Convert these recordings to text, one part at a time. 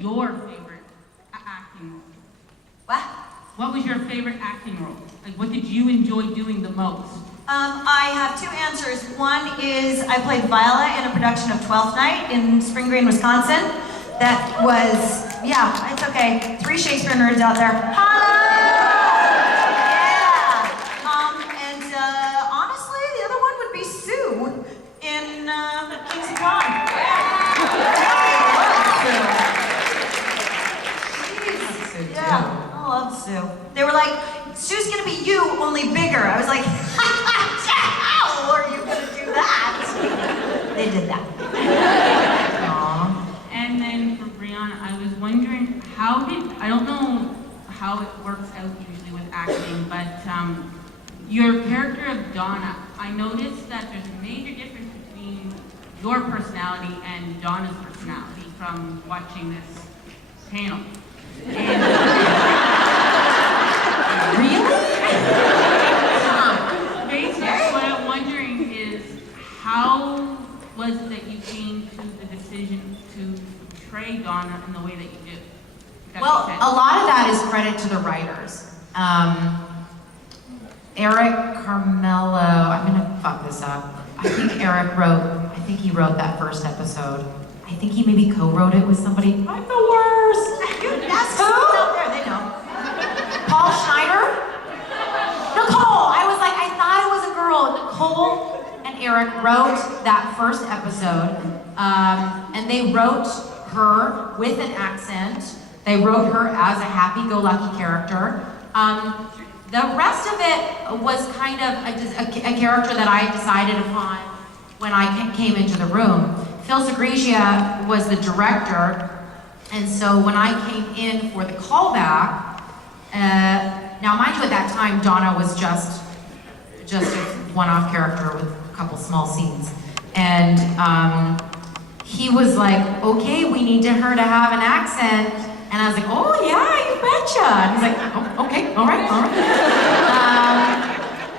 your favorite acting role? What? What was your favorite acting role? Like, what did you enjoy doing the most? I have two answers. One is I played Viola in a production of Twelfth Night in Spring Green, Wisconsin. That was, yeah, it's okay. 3 Shakespeare nerds out there. Holla! Yeah! And honestly, the other one would be Sue in Kings of Con. Yeah, I love Sue. They were like, Sue's gonna be you, only bigger. I was like, how are you gonna do that? They did that. Aww. And then for Briana, I was wondering I don't know how it works out usually with acting, but your character of Donna, I noticed that there's a major difference between your personality and Donna's personality from watching this panel. And, really? Basically, what I'm wondering is, how was it that you came to the decision to portray Donna in the way that you did? Well, a lot of that is credit to the writers. Eric Carmelo, I'm gonna fuck this up. I think he wrote that first episode. I think he maybe co-wrote it with somebody. I'm the worst. That's who? Out there, they know. Paul Schneider? Nicole! I was like, I thought it was a girl. Nicole and Eric wrote that first episode, and they wrote her with an accent. They wrote her as a happy-go-lucky character. The rest of it was kind of a character that I decided upon when I came into the room. Phil Segregia was the director, and so when I came in for the callback, now mind you, at that time Donna was just a one-off character with a couple small scenes, and he was like, okay, we need her to have an accent, and I was like, oh yeah, you betcha, and he's like, oh, okay, all right.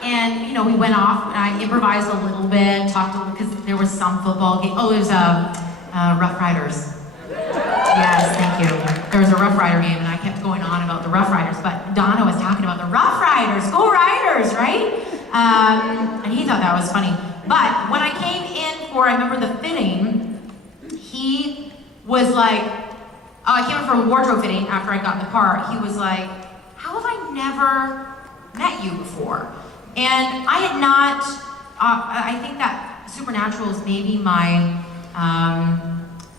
And you know, we went off, and I improvised a little bit, talked a little, because there was some football game. Oh, there's Rough Riders. Yes, thank you. There was a Rough Rider game, and I kept going on about the Rough Riders, but Donna was talking about the Rough Riders, go Riders, right? And he thought that was funny. But when I came in for, I remember the fitting, he was like, I came in for a wardrobe fitting after I got the part. He was like, how have I never met you before? And I had not, I think that Supernatural is maybe my, I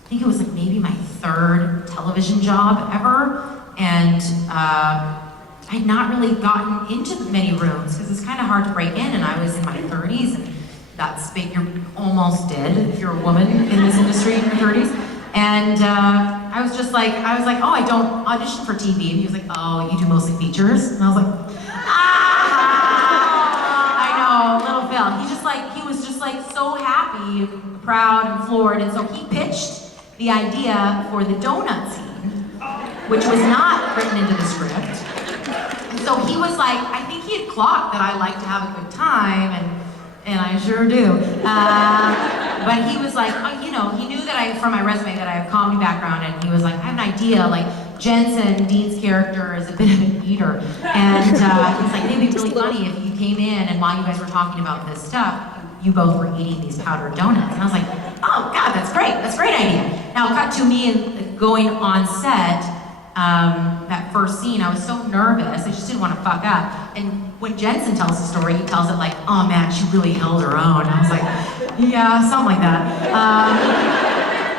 think it was like maybe my 3rd television job ever. And I had not really gotten into many rooms because it's kind of hard to break in, and I was in my 30s, and that's you're almost dead if you're a woman in this industry in your 30s. And I was like, oh, I don't audition for TV. And he was like, oh, you do mostly features? And I was like, little Phil. He was just like so happy, proud, and floored, and so he pitched the idea for the donut scene, which was not written into the script. And so he was like, I think he had clocked that I like to have a good time, and I sure do. But he was like, he knew that from my resume that I have a comedy background, and he was like, I have an idea, like Jensen, Dean's character, is a bit of an eater, and he's like, it'd be really funny if you came in and while you guys were talking about this stuff, you both were eating these powdered donuts. And I was like, oh God, that's great idea. Now cut to me and going on set, that first scene, I was so nervous, I just didn't want to fuck up. And when Jensen tells the story, he tells it like, oh man, she really held her own. And I was like, yeah, something like that.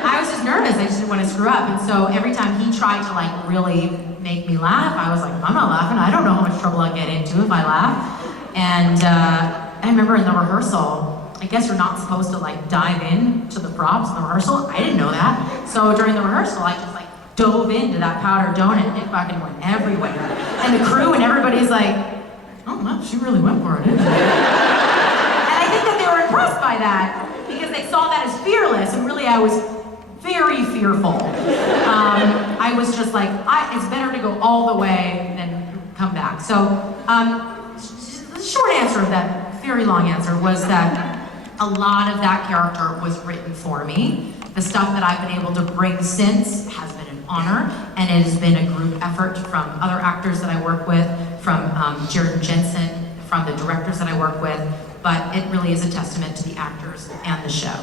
I was just nervous, I just didn't want to screw up. And so every time he tried to like really make me laugh, I was like, I'm not laughing, I don't know how much trouble I'll get into if I laugh. And I remember in the rehearsal, I guess you're not supposed to like dive in to the props in the rehearsal. I didn't know that. So during the rehearsal, I just like dove into that powdered donut and it fucking went everywhere. And the crew and everybody's like, oh well, she really went for it, didn't she? And I think that they were impressed by that because they saw that as fearless, and really I was very fearful. I was just like, it's better to go all the way than come back. So the short answer of that very long answer was that a lot of that character was written for me. The stuff that I've been able to bring since has been an honor, and it has been a group effort from other actors that I work with, from Jared Jensen, from the directors that I work with, but it really is a testament to the actors and the show.